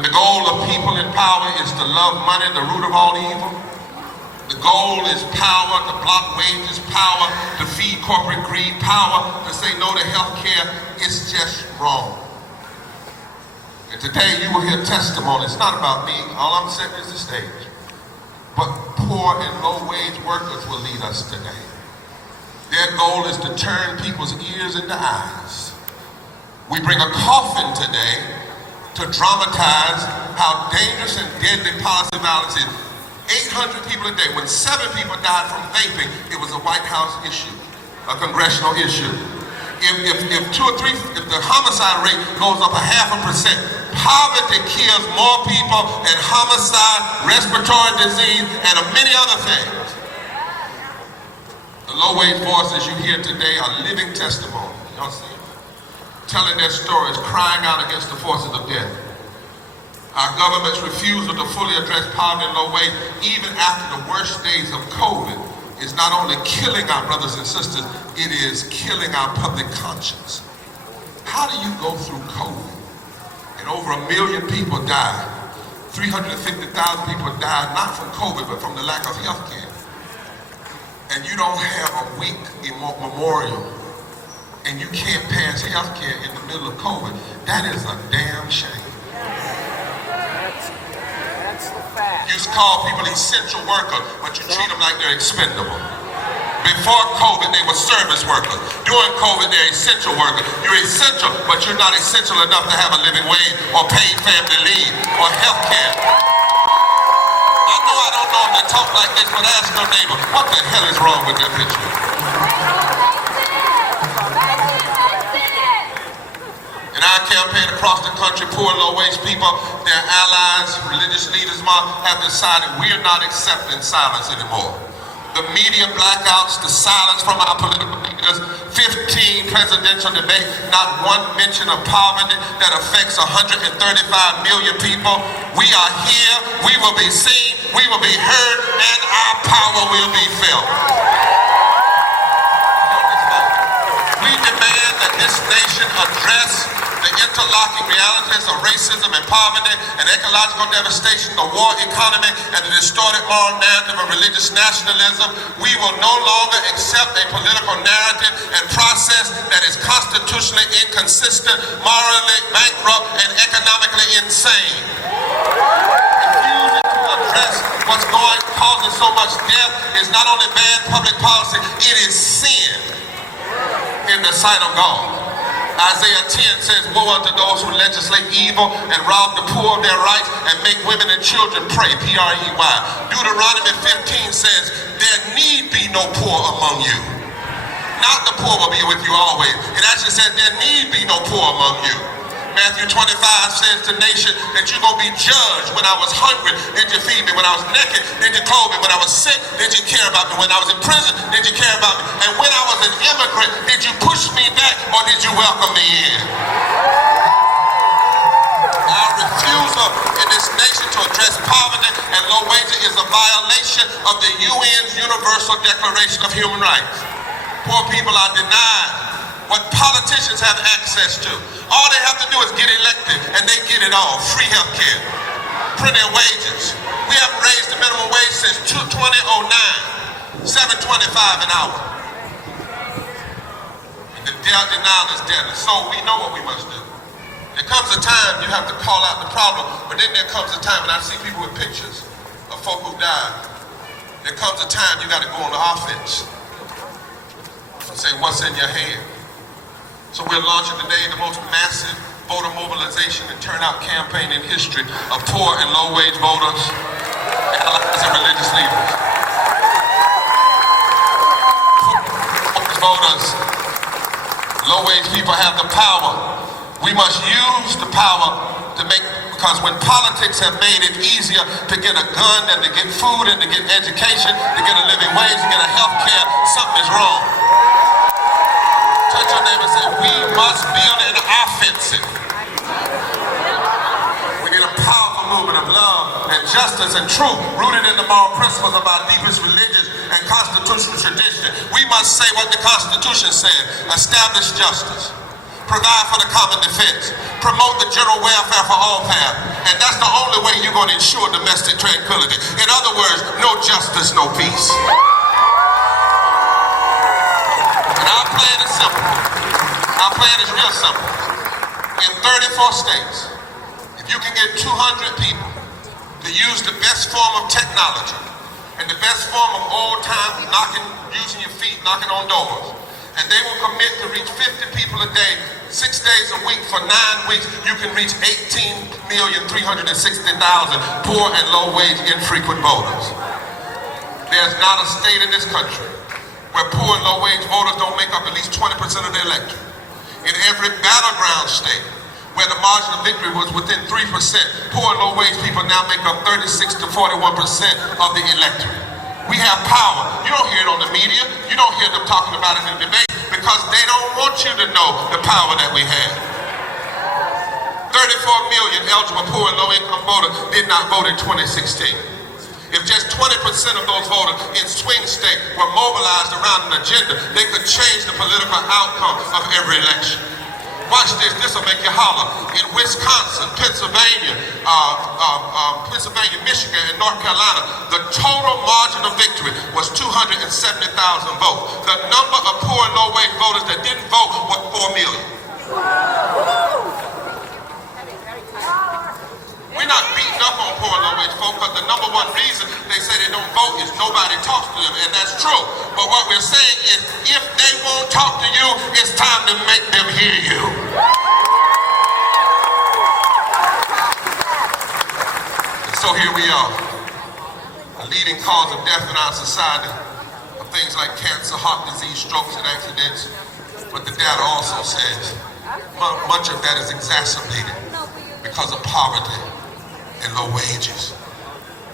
When the goal of people in power is to love money, the root of all evil, the goal is power to block wages, power to feed corporate greed, power to say no to health care. It's just wrong. And today you will hear testimony. It's not about me. All I'm setting is the stage. But poor and low-wage workers will lead us today. Their goal is to turn people's ears into eyes. We bring a coffin today to dramatize how dangerous and deadly policy violence is. 800 people a day. When 7 people died from vaping, it was a White House issue, a congressional issue. If 2 or 3, if the homicide rate goes up 0.5%, poverty kills more people than homicide, respiratory disease, and many other things. The low-wage voices you hear today are living testimony. Y'all see it? Telling their stories, crying out against the forces of death. Our government's refusal to fully address poverty and low wage, even after the worst days of COVID, is not only killing our brothers and sisters, it is killing our public conscience. How do you go through COVID and over 1 million people died? 350,000 people died not from COVID, but from the lack of health care. And you don't have a week memorial, and you can't pass health care in the middle of COVID. That is a damn shame. That's the fact. You call people essential workers, but you treat them like they're expendable. Before COVID, they were service workers. During COVID, they're essential workers. You're essential, but you're not essential enough to have a living wage or paid family leave or health care. I know I don't normally talk like this, but ask your neighbor, what the hell is wrong with that picture? In our campaign across the country, poor and low-wage people, their allies, religious leaders have decided we're not accepting silence anymore. The media blackouts, the silence from our political leaders, 15 presidential debates, not one mention of poverty that affects 135 million people. We are here, we will be seen, we will be heard, and our power will be felt. We demand that this nation address the interlocking realities of racism and poverty and ecological devastation, the war economy, and the distorted moral narrative of religious nationalism. We will no longer accept a political narrative and process that is constitutionally inconsistent, morally bankrupt, and economically insane. Refusing to address what's causing so much death is not only bad public policy, it is sin in the sight of God. Isaiah 10 says, woe unto those who legislate evil and rob the poor of their rights and make women and children pray, P-R-E-Y. Deuteronomy 15 says, there need be no poor among you. Not the poor will be with you always. It actually says there need be no poor among you. Matthew 25 says to the nation that you're going to be judged. When I was hungry, did you feed me? When I was naked, did you clothe me? When I was sick, did you care about me? When I was in prison, did you care about me? And when I was an immigrant, did you push me back or did you welcome me in? Our refusal in this nation to address poverty and low wages is a violation of the UN's Universal Declaration of Human Rights. Poor people are denied what politicians have access to. All they have to do is get elected and they get it all. Free health care, plenty of wages. We haven't raised the minimum wage since 2009, $7.25 an hour. And the denial is deadly. So we know what we must do. There comes a time you have to call out the problem, but then there comes a time, and I see people with pictures of folk who died. There comes a time you got to go on the offense. Say, what's in your hand? So we're launching today the most massive voter mobilization and turnout campaign in history of poor and low-wage voters, allies, and religious leaders. Voters, low-wage people have the power. We must use the power to make, because when politics have made it easier to get a gun and to get food and to get education, to get a living wage, to get a health care, something is wrong. Touch your neighbor and say, we must build an offensive. We need a powerful movement of love and justice and truth rooted in the moral principles of our deepest religious and constitutional tradition. We must say what the Constitution said, establish justice, provide for the common defense, promote the general welfare for all paths. And that's the only way you're going to ensure domestic tranquility. In other words, no justice, no peace. And our plan is simple. Our plan is real simple. In 34 states, if you can get 200 people to use the best form of technology and the best form of old time using your feet, knocking on doors, and they will commit to reach 50 people a day, 6 days a week for 9 weeks, you can reach 18,360,000 poor and low-wage infrequent voters. There's not a state in this country where poor and low-wage voters don't make up at least 20% of the electorate. In every battleground state where the margin of victory was within 3%, poor and low-wage people now make up 36 to 41% of the electorate. We have power. You don't hear it on the media. You don't hear them talking about it in the debate because they don't want you to know the power that we have. 34 million eligible poor and low-income voters did not vote in 2016. If just 20% of those voters in swing states were mobilized around an agenda, they could change the political outcome of every election. Watch this, this will make you holler. In Wisconsin, Pennsylvania, Michigan, and North Carolina, the total margin of victory was 270,000 votes. The number of poor and low-wage voters that didn't vote was 4 million. We're not beating up on poor and low-wage folks because the number one reason they say they don't vote is nobody talks to them, and that's true. But what we're saying is if they won't talk to you, it's time to make them hear you. And so here we are. A leading cause of death in our society are things like cancer, heart disease, strokes, and accidents. But the data also says much of that is exacerbated because of poverty and low wages.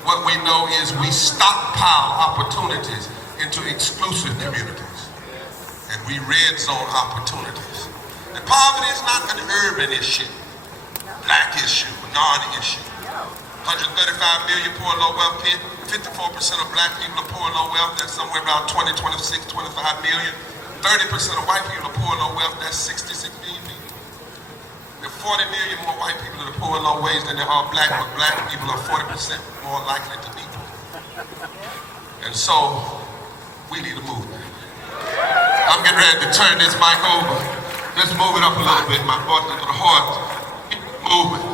What we know is we stockpile opportunities into exclusive communities, and we red zone opportunities. And poverty is not an urban issue, black issue, non-issue. 135 million poor and low wealth people, 54% of black people are poor and low wealth, that's somewhere around 20, 26, 25 million. 30% of white people are poor and low wealth, that's 66 million people. There are 40 million more white people that are poor and low wage than there are black, but black people are 40% more likely to be poor. And so, we need a movement. I'm getting ready to turn this mic over. Let's move it up a little bit, my voice to the heart. Movement.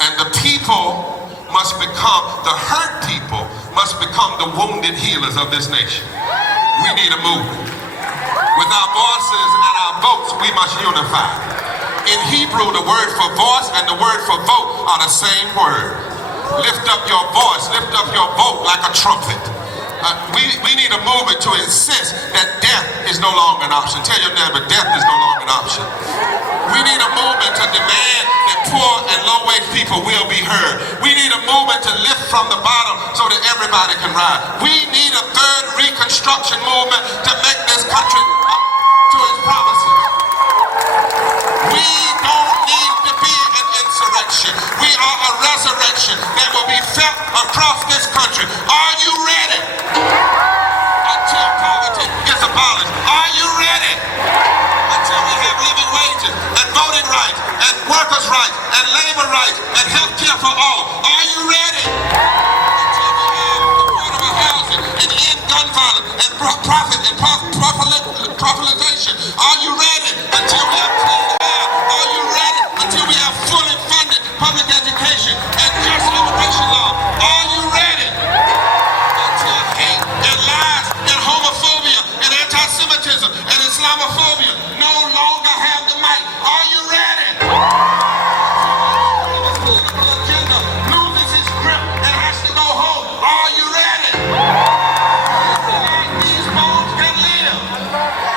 And the people must become, the hurt people must become the wounded healers of this nation. We need a movement. With our voices and our votes, we must unify. In Hebrew, the word for voice and the word for vote are the same word. Lift up your voice, lift up your vote like a trumpet. We need a movement to insist that death is no longer an option. Tell your neighbor, death is no longer an option. We need a movement to demand that poor and low-wage people will be heard. We need a movement to lift from the bottom so that everybody can rise. We need a third reconstruction movement to make this country up to its promises. We don't need to be an insurrection. We are a resurrection that will be felt across this country. Are you ready? Until poverty is abolished. Are you ready? Until we have living wages and voting rights and workers' rights and labor rights and health care for all. Are you ready? Until we have affordable housing and end gun violence and profit and profilization. Are you ready? Until we have clean air. Are you ready? Until we have fully funded public education and just immigration law. Are you ready? Until hate and lies and homophobia and anti-Semitism and Islamophobia no longer have the might. Are you ready? The political agenda loses its grip and has to go home. Are you ready? These bones can live.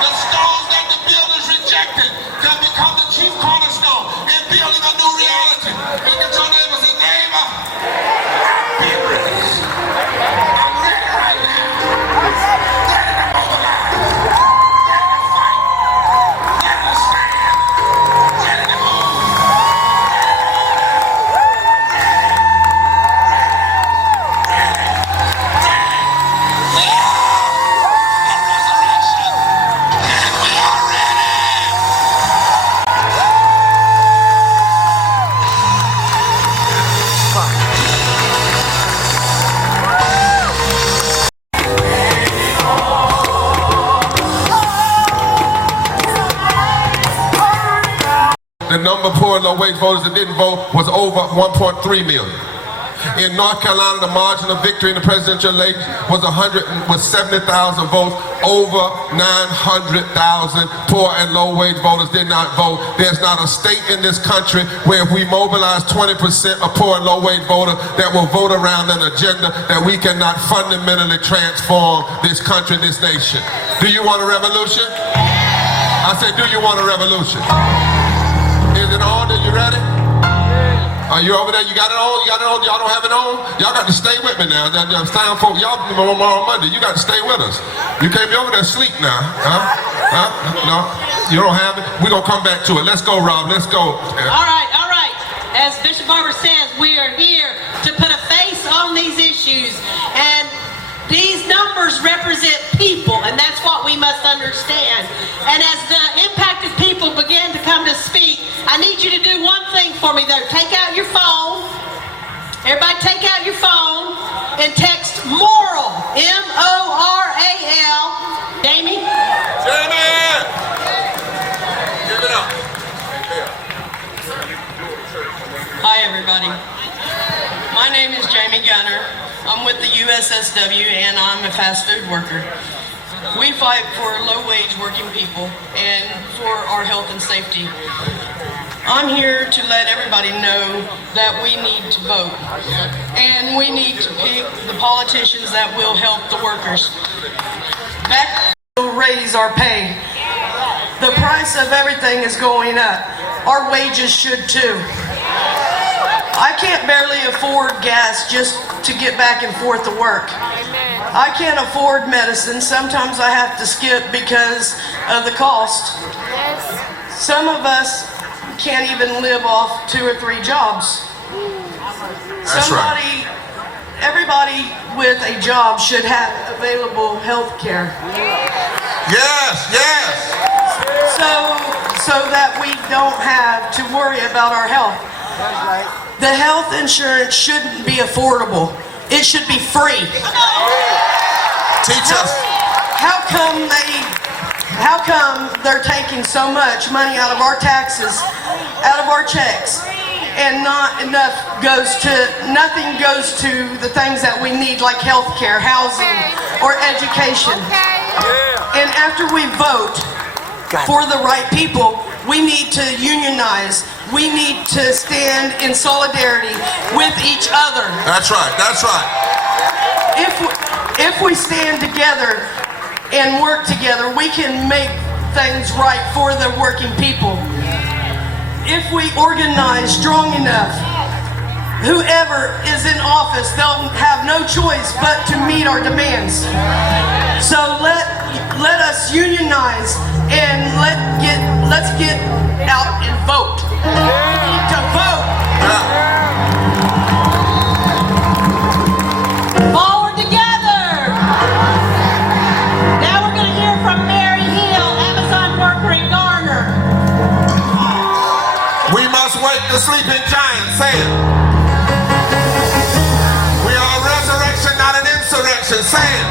The stones that the builders rejected can become the the number of poor and low-wage voters that didn't vote was over 1.3 million. In North Carolina, the margin of victory in the presidential election was 70,000 votes. Over 900,000 poor and low-wage voters did not vote. There's not a state in this country where if we mobilize 20% of poor and low-wage voters that will vote around an agenda that we cannot fundamentally transform this country, this nation. Do you want a revolution? I said, do you want a revolution? Is it on? Are you ready? Are you over there? You got it on? You got it on? Y'all don't have it on? Y'all got to stay with me now. Sound folk, y'all on Monday. You got to stay with us. You can't be over there asleep now. No, you don't have it. We're going to come back to it. Let's go, Rob. Let's go. All right. As Bishop Barber says, we are here to put a face on these issues. And these numbers represent people, and that's what we must understand. And as the impacted people begin to come to speak, I need you to do one thing for me though. Take out your phone. Everybody take out your phone and text MORAL, M-O-R-A-L. Jamie? Jamie! Give it up. Hi everybody. My name is Jamie Gunner. I'm with the USSW and I'm a fast food worker. We fight for low-wage working people and for our health and safety. I'm here to let everybody know that we need to vote and we need to pick the politicians that will help the workers. That will raise our pay. The price of everything is going up. Our wages should too. I can't barely afford gas just to get back and forth to work. I can't afford medicine. Sometimes I have to skip because of the cost. Some of us can't even live off 2 or 3 jobs. That's right. Everybody with a job should have available health care. Yes. So that we don't have to worry about our health. The health insurance shouldn't be affordable. It should be free. Teach us. How come they're taking so much money out of our taxes, out of our checks, and nothing goes to the things that we need like health care, housing, or education? And after we vote for the right people, we need to unionize. We need to stand in solidarity with each other. That's right. If we stand together and work together, we can make things right for the working people. If we organize strong enough, whoever is in office, they'll have no choice but to meet our demands. So let us unionize and let's get out and vote. We need to vote. Forward together! Now we're going to hear from Mary Hill, Amazon worker in Garner. We must wake the sleeping giant. Say it. We are a resurrection, not an insurrection. Say it.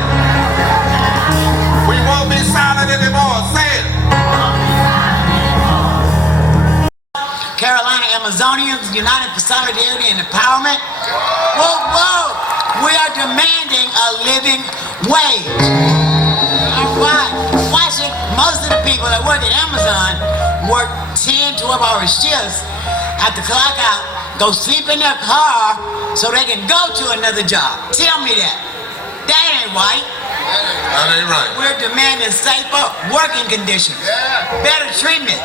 We won't be silent anymore. Say it. Carolina Amazonians United for Solidarity and Empowerment. Whoa! We are demanding a living wage. All right. Why should most of the people that work at Amazon work 10, 12-hour shifts, have to clock out, go sleep in their car so they can go to another job? Tell me that. That ain't right. That ain't right. We're demanding safer working conditions, better treatment.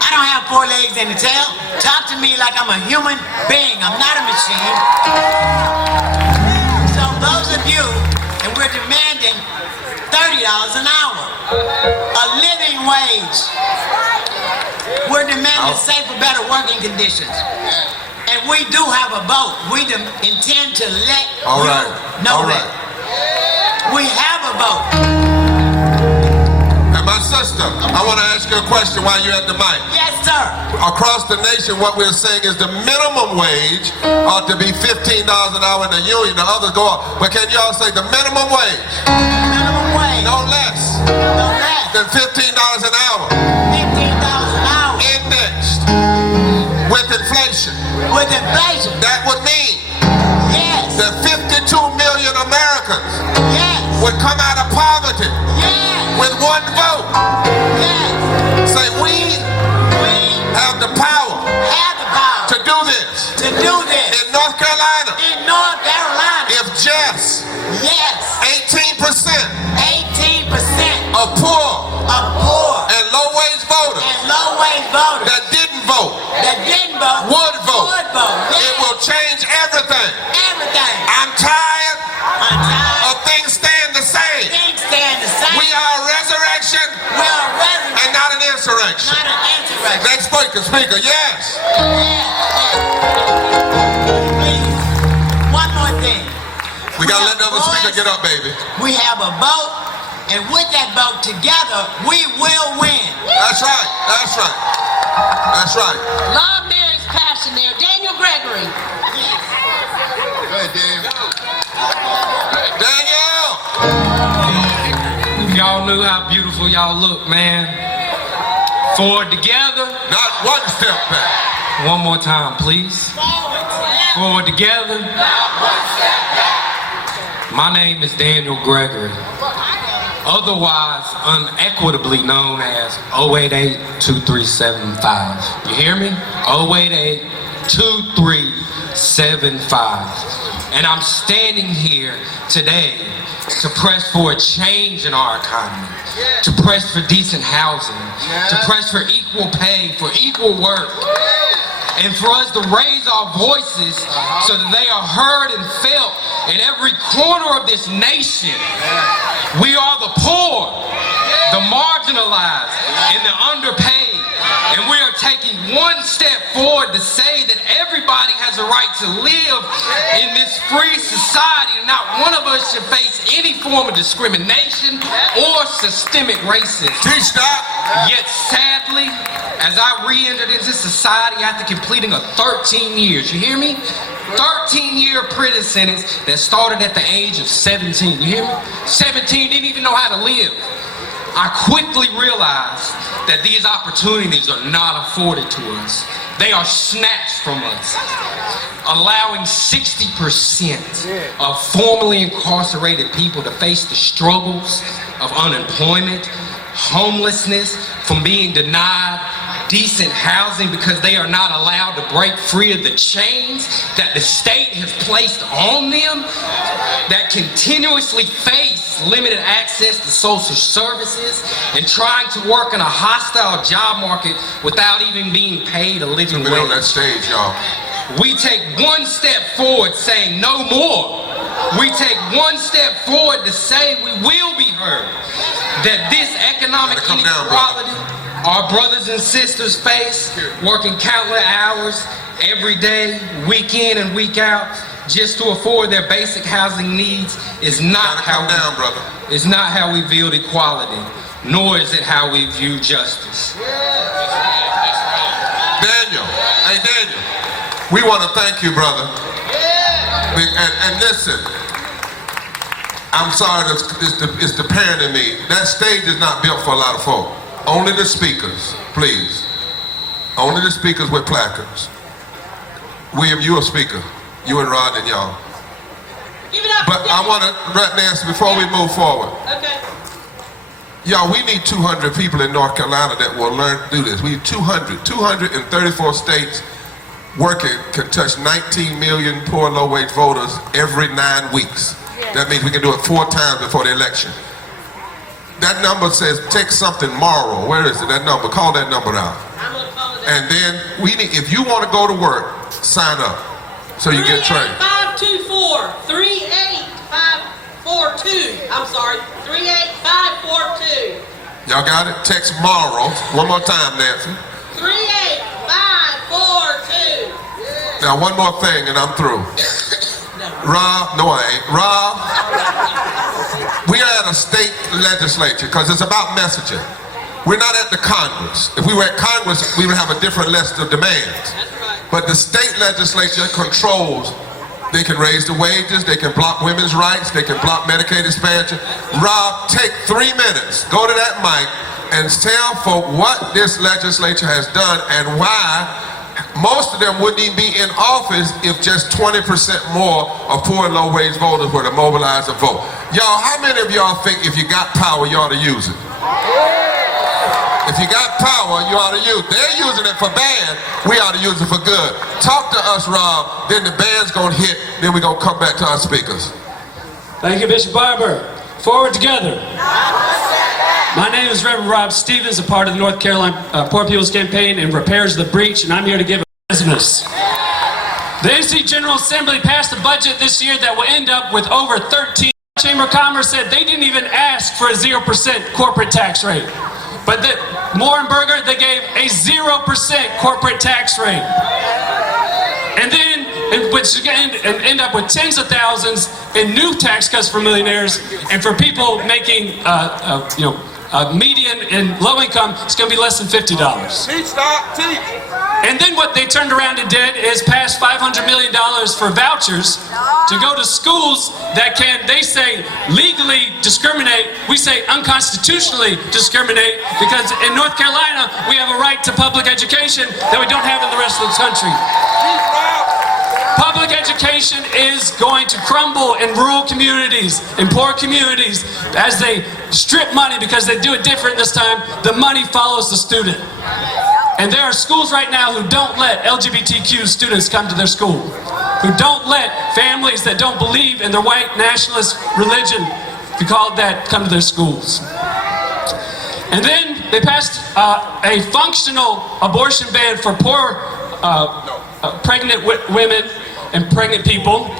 I don't have 4 legs and a tail. Talk to me like I'm a human being. I'm not a machine. So those of you, and we're demanding $30 an hour, a living wage. We're demanding safer, better working conditions. And we do have a vote. We intend to let you know that. We have a vote. And my sister, I want to ask you a question while you're at the mic. Yes, sir. Across the nation, what we're saying is the minimum wage ought to be $15 an hour in the union. The others go up. But can y'all say the minimum wage? Minimum wage. No less. No less. Than $15 an hour. $15 an hour. Indexed. inflation, that would mean Yes. that 52 million Americans Yes. would come out of poverty Yes. with one vote. Yes. Say, we We have the power have the power to do this. to do this In North Carolina, in North Carolina. if just Yes. 18% 18% of poor of poor and low-wage voters and low-wage voters that didn't vote that didn't vote would vote, would vote. Yes. it will change everything. Everything. I'm tired I'm tired. of things staying the same. Things stand the same. We are a resurrection We are resident, and not an insurrection. not an insurrection. Next speaker, yes. Please, one more thing. We gotta let the have other speaker voice, get up, baby. We have a vote, and with that vote together, we will win. That's right, that's right. That's right. Love Mary's passion there. Daniel Gregory. Go ahead, Daniel. Y'all knew how beautiful y'all look, man. Forward together. Not one step back. One more time, please. Forward together. My name is Daniel Gregory, otherwise unequitably known as 088-2375. You hear me? 088-2375. And I'm standing here today to press for a change in our economy, to press for decent housing, to press for equal pay, for equal work, and for us to raise our voices so that they are heard and felt in every corner of this nation. We are the poor, the marginalized, and the underpaid. And we are taking one step forward to say that everybody has a right to live in this free society, and not one of us should face any form of discrimination or systemic racism. Teach that. Yet sadly, as I re-entered into society after completing a 13 years, you hear me? 13-year prison sentence that started at the age of 17, you hear me? 17, didn't even know how to live. I quickly realized that these opportunities are not afforded to us. They are snatched from us, allowing 60% of formerly incarcerated people to face the struggles of unemployment, homelessness, from being denied decent housing because they are not allowed to break free of the chains that the state has placed on them, that continuously face limited access to social services and trying to work in a hostile job market without even being paid a living Been on that wage. stage, y'all. We take one step forward saying no more. We take one step forward to say we will be heard. That this economic Come down, brother. inequality our brothers and sisters face, working countless hours every day, week in and week out, just to afford their basic housing needs is not Come down, brother. is not how we view equality, nor is it how we view justice. Daniel, hey Daniel, we want to thank you, brother. And listen, I'm sorry, it's the parent in me. That stage is not built for a lot of folk. Only the speakers, please. Only the speakers with placards. William, you a speaker. You and Rod and y'all. Give it up. But I want to, Nancy, before we move forward, Okay. y'all, we need 200 people in North Carolina that will learn to do this. We need 234 states working can touch 19 million poor low-wage voters every 9 weeks. That means we can do it 4 times before the election. That number says take something moral. Where is it? That number. Call that number out. I'm gonna call it. And then we need, if you want to go to work, sign up so you get trained. 38542. I'm sorry, 38542. Y'all got it? Text moral. One more time, Nancy. 38542. Now one more thing and I'm through. Rob, no I ain't. Rob, we are at a state legislature because it's about messaging. We're not at the Congress. If we were at Congress, we would have a different list of demands. But the state legislature controls. They can raise the wages, they can block women's rights, they can block Medicaid expansion. Rob, take 3 minutes, go to that mic and tell folk what this legislature has done and why most of them wouldn't even be in office if just 20% more of poor and low-wage voters were to mobilize and vote. Y'all, how many of y'all think if you got power, you ought to use it? If you got power, you ought to use it. They're using it for bad. We ought to use it for good. Talk to us, Rob. Then the band's going to hit. Then we're going to come back to our speakers. Thank you, Bishop Barber. Forward together. My name is Reverend Rob Stevens, a part of the North Carolina Poor People's Campaign and Repairs the Breach, and I'm here to give a business. The NC General Assembly passed a budget this year that will end up with over 13. Chamber of Commerce said they didn't even ask for a 0% corporate tax rate. But Morenberger, they gave a 0% corporate tax rate. And then, which end up with tens of thousands in new tax cuts for millionaires, and for people making, median and low income, it's going to be less than $50. Teach, Doc, teach. And then what they turned around and did is pass $500 million for vouchers to go to schools that can, they say, legally discriminate. We say unconstitutionally discriminate, because in North Carolina, we have a right to public education that we don't have in the rest of the country. Public education is going to crumble in rural communities, in poor communities, as they strip money, because they do it different this time. The money follows the student. And there are schools right now who don't let LGBTQ students come to their school, who don't let families that don't believe in their white nationalist religion, to call it that, come to their schools. And then they passed a functional abortion ban for poor pregnant women and pregnant people.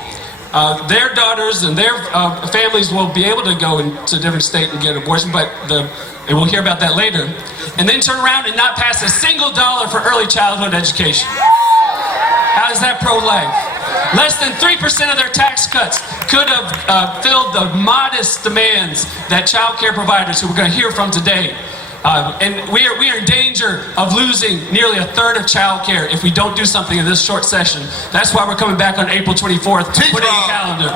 Their daughters and their families will be able to go into a different state and get an abortion, and we'll hear about that later. And then turn around and not pass a single dollar for early childhood education. How is that pro-life? Less than 3% of their tax cuts could have filled the modest demands that child care providers, who we're going to hear from today, and we are in danger of losing nearly a third of child care if we don't do something in this short session. That's why we're coming back on April 24th to put it in the calendar.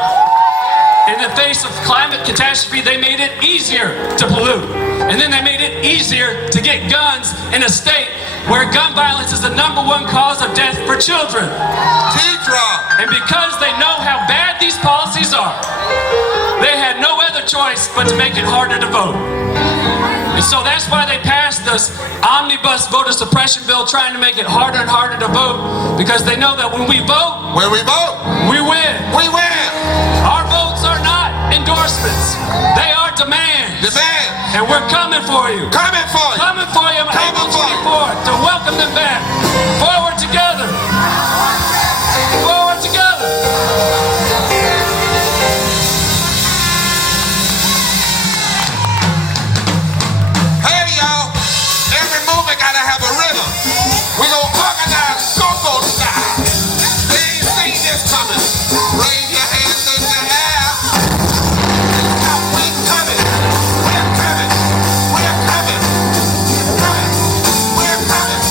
In the face of climate catastrophe, they made it easier to pollute. And then they made it easier to get guns in a state where gun violence is the #1 cause of death for children. And because they know how bad these policies are, they had no other choice but to make it harder to vote. And so that's why they passed this omnibus voter suppression bill, trying to make it harder and harder to vote, because they know that when we vote, we win. We win. Our votes are not endorsements. They are demands. And we're coming for you. Coming for you. Coming for you on April 24th to welcome them back. Forward together. Forward together. Hey, y'all. Every movement gotta have a rhythm. We're gonna organize go-go style. They ain't seen this coming. Raise your hands in the air. We're coming. We're coming. We're coming. We're coming. We're coming.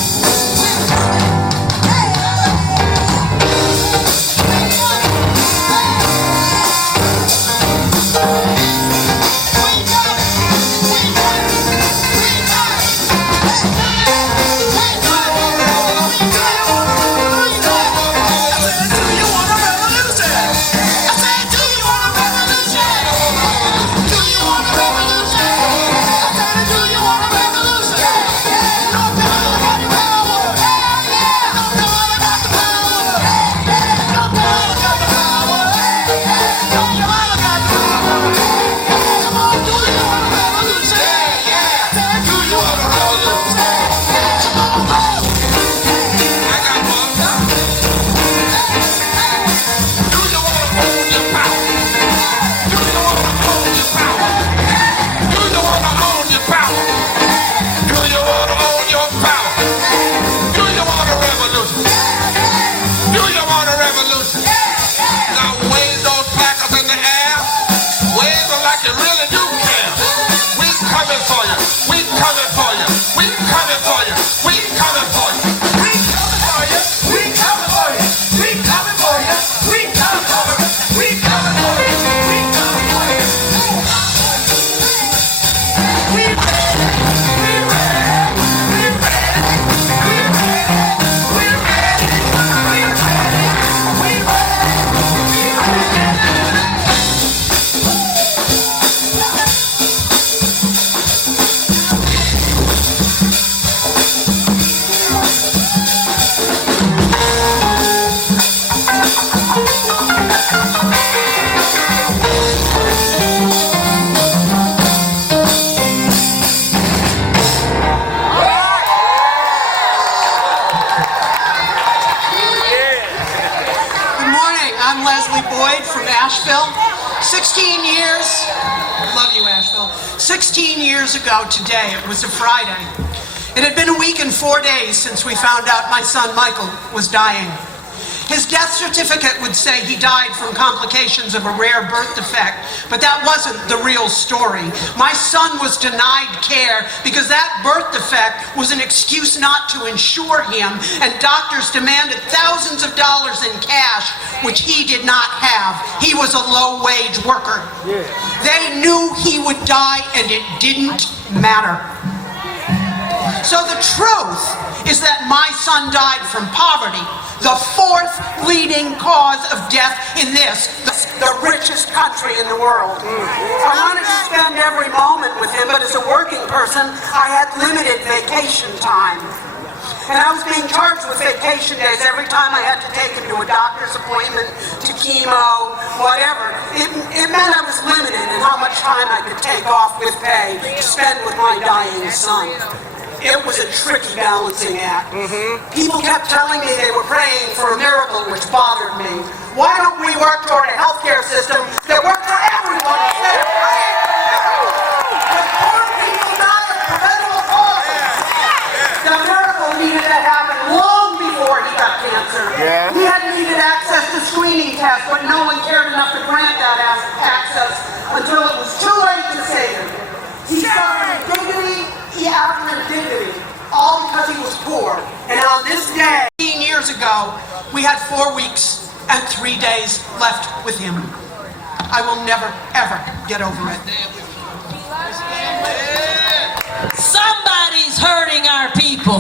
16 years, I love you, Asheville. 16 years ago today, it was a Friday. It had been a week and 4 days since we found out my son Michael was dying. His death certificate would say he died from complications of a rare birth defect, but that wasn't the real story. My son was denied care because that birth defect was an excuse not to insure him, and doctors demanded thousands of dollars in cash, which he did not have. He was a low-wage worker. They knew he would die, and it didn't matter. So the truth is that my son died from poverty, the fourth leading cause of death in the richest country in the world. I wanted to spend every moment with him, but as a working person, I had limited vacation time. And I was being charged with vacation days every time I had to take him to a doctor's appointment, to chemo, whatever. It meant I was limited in how much time I could take off with pay to spend with my dying son. It was a tricky balancing act. People kept telling me they were praying for a miracle, which bothered me. Why don't we work toward a healthcare system that works for everyone instead of praying? Because poor people die of preventable causes. The miracle needed to happen long before he got cancer. He had needed access to screening tests, but no one cared enough to grant that access until it was too late to save him. He suffered dignity. He outlived dignity, all because he was poor. And on this day, 15 years ago, we had 4 weeks and 3 days left with him. I will never, ever get over it. Somebody's hurting our people.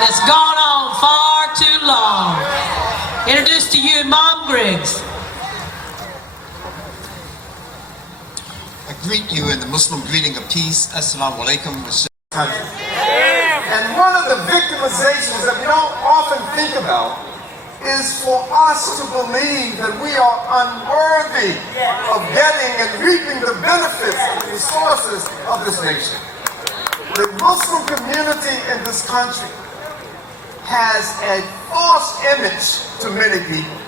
That's gone on far too long. Introduce to you Mom Griggs. I greet you in the Muslim greeting of peace. Assalamu alaikum. And one of the victimizations that we don't often think about is for us to believe that we are unworthy of getting and reaping the benefits and the resources of this nation. The Muslim community in this country has a false image to many people.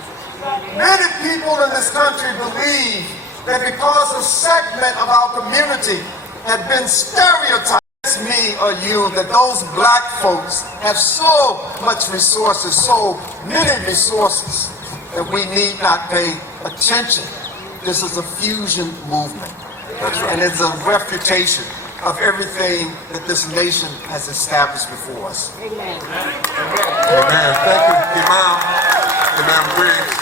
Many people in this country believe that because a segment of our community had been stereotyped, me or you, that those black folks have so much resources, so many resources, that we need not pay attention. This is a fusion movement. That's right. And it's a refutation of everything that this nation has established before us. Amen. Amen. Thank you, Imam. Imam Briggs.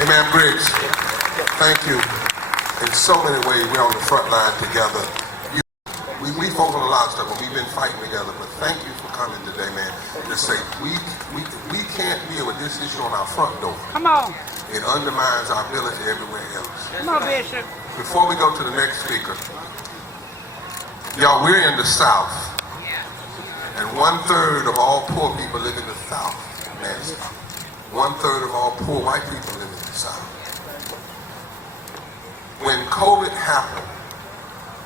Imam Briggs. Thank you. In so many ways, we're on the front line together. We fought on a lot of stuff, but we've been fighting together. But thank you for coming today, man. To say we can't deal with this issue on our front door. Come on. It undermines our ability everywhere else. Come on, Bishop. Before we go to the next speaker, y'all, we're in the South, and 1/3 of all poor people live in the South. Man, 1/3 of all poor white people live in the South. When COVID happened,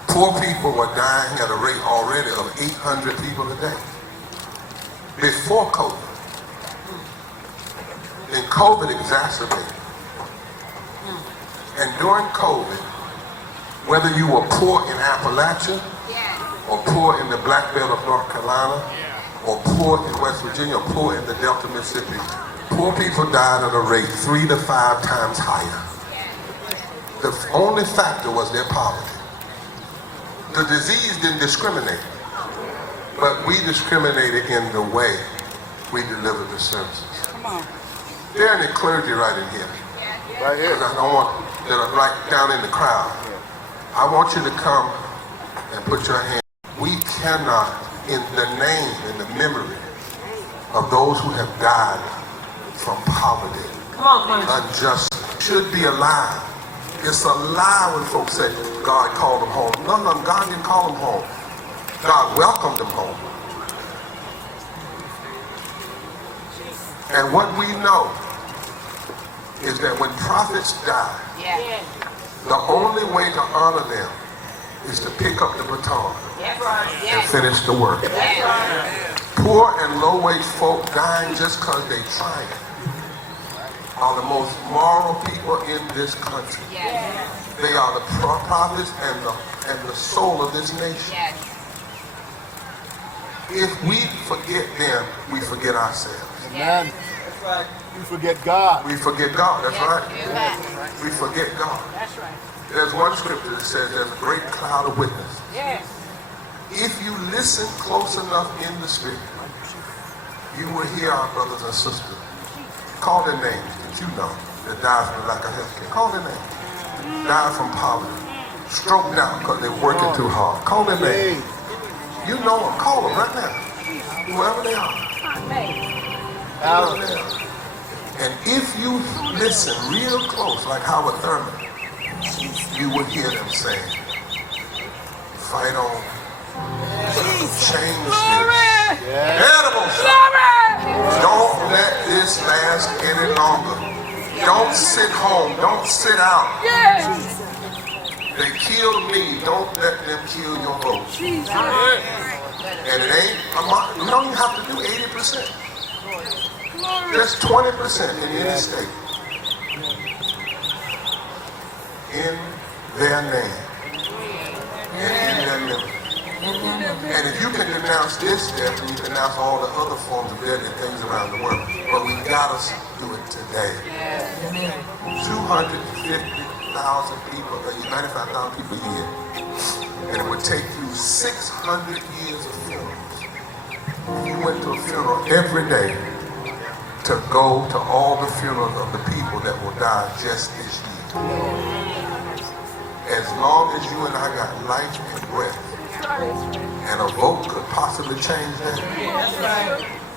poor people were dying at a rate already of 800 people a day. Before COVID. Then COVID exacerbated. And during COVID, whether you were poor in Appalachia, or poor in the Black Belt of North Carolina, or poor in West Virginia, or poor in the Delta, Mississippi, poor people died at a rate 3 to 5 times higher. The only factor was their poverty. The disease didn't discriminate, but we discriminated in the way we delivered the services. Come on. There are any clergy right in here. Right here. I don't want that are right down in the crowd. I want you to come and put your hand. We cannot, in the name, in the memory of those who have died from poverty, unjustly, should be alive. It's a lie when folks say God called them home. No, God didn't call them home. God welcomed them home. And what we know is that when prophets die, the only way to honor them is to pick up the baton and finish the work. Poor and low-wage folk dying just because they tried. are the most moral people in this country. They are the prophets and the soul of this nation. If we forget them, we forget ourselves. Amen. That's right. We forget God. We forget God, that's right. We forget God. That's right. There's one scripture that says there's a great cloud of witnesses. Yes. If you listen close enough in the spirit, you will hear our brothers and sisters. Call their names that you know that died from lack of health care. Call their names. Died from poverty. Stroked out because they're working too hard. Call their names. You know them. Call them right now. Whoever they are. Whoever they are. And if you listen real close, like Howard Thurman, you will hear them saying, fight on. Change this. Edible. Don't let this last any longer. Don't sit home. Don't sit out. They killed me. Don't let them kill your vote. And it ain't, you don't even have to do 80%. Just 20% in any state. In their name. And in their memory. And if you can denounce this death, then you can denounce all the other forms of death and things around the world. But we gotta do it today. 250,000 people, 95,000 people a year. And it would take you 600 years of funerals. If you went to a funeral every day to go to all the funerals of the people that will die just this year. As long as you and I got life and breath, and a vote could possibly change that,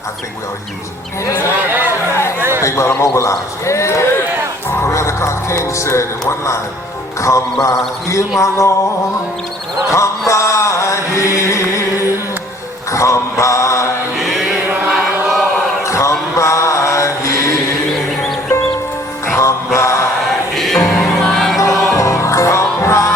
I think we ought to use it. I think we ought to mobilize it. Coretta Scott King said in one line, come by here, my Lord, come by here, come by here, my Lord, come by here, come by here, my Lord, come by.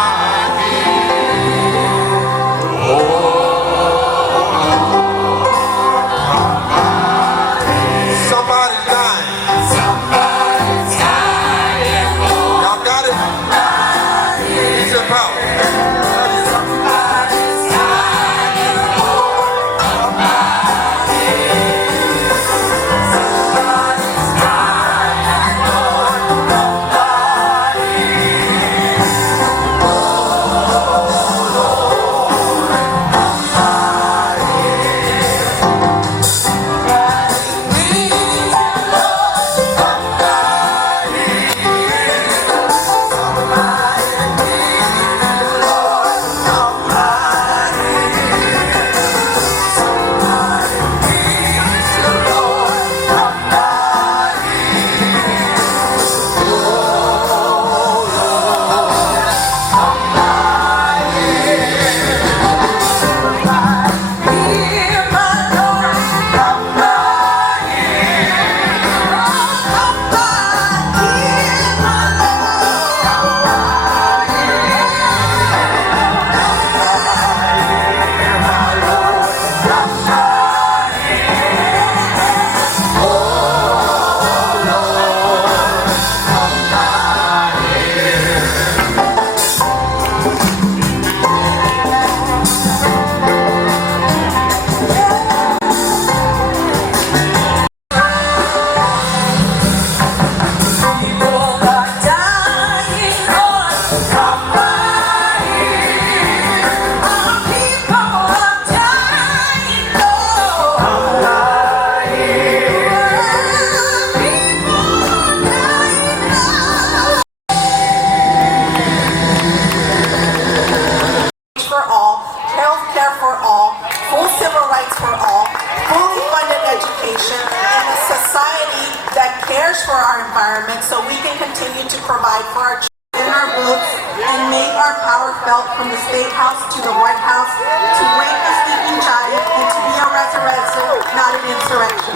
for our environment so we can continue to provide for our children in our booths and make our power felt from the State House to the White House to wake the sleeping giant and to be a resurrection, not an insurrection.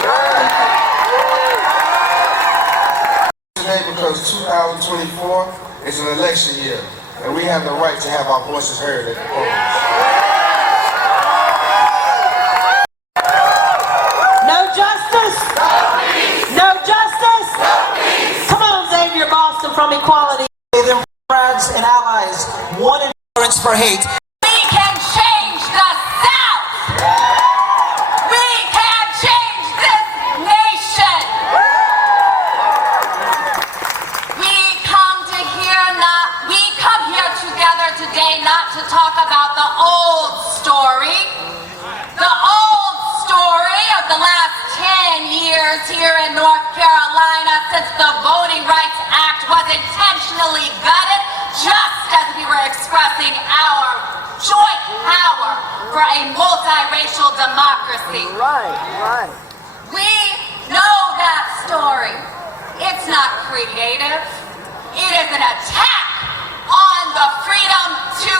Today because 2024 is an election year and we have the right to have our voices heard at the polls. No justice. No justice. for a multiracial democracy. Right. We know that story. It's not creative. It is an attack on the freedom to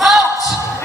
vote.